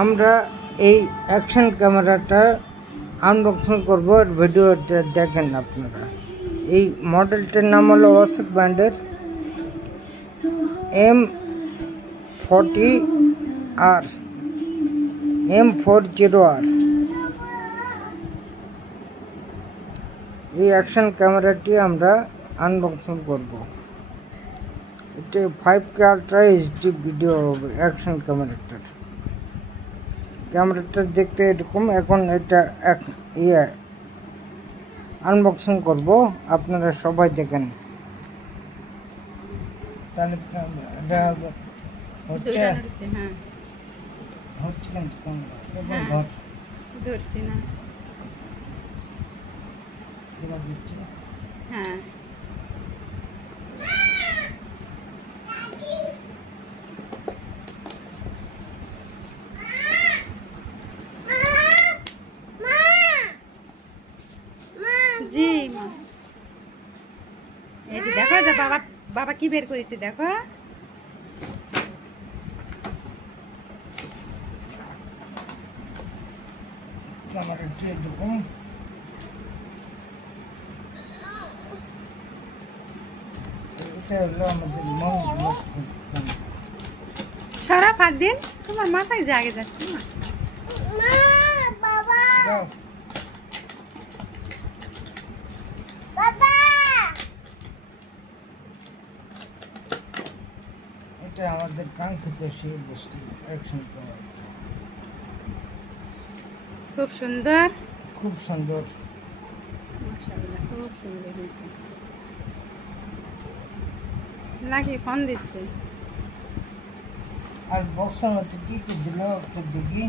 আমরা এই অ্যাকশন ক্যামেরাটা আনবক্সিং করব, ভিডিওটা দেখেন আপনারা। এই মডেলটার নাম হলো ওয়াসক ব্র্যান্ডের M40R M40R। এই অ্যাকশন ক্যামেরাটি আমরা আনবক্সিং করব। এটা 5K আলট্রা এইচডি ভিডিও হবে। অ্যাকশন ক্যামেরাটা দেখতে এরকম। এখন এটা আনবক্সিং করব, আপনারা সবাই দেখেন। তাহলে এটা হচ্ছে ধরছি না। হ্যাঁ জি মা, এই যে দেখো যে বাবা কি বের করেছে দেখো। ক্যামেরাটি এরকম। এটা হলো আমাদের সারা 5 দিন তোমার মাথায় জাগে যাচ্ছে না। এটা আমাদের কাঙ্ক্ষিত সেই বস্তু অ্যাকশন ক্যামেরা। খুব সুন্দর, খুব সুন্দর, মাশাআল্লাহ, খুব সুন্দর হয়েছে। নাকি ফোন দিচ্ছে। আর বক্সের মধ্যে কি কি দিল একটু দেখি।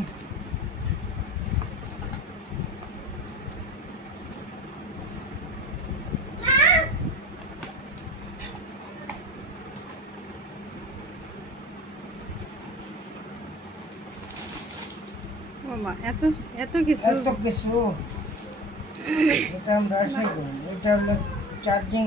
এত এত কিছু এটা আমরা আশা করি। এটা হলো চার্জিং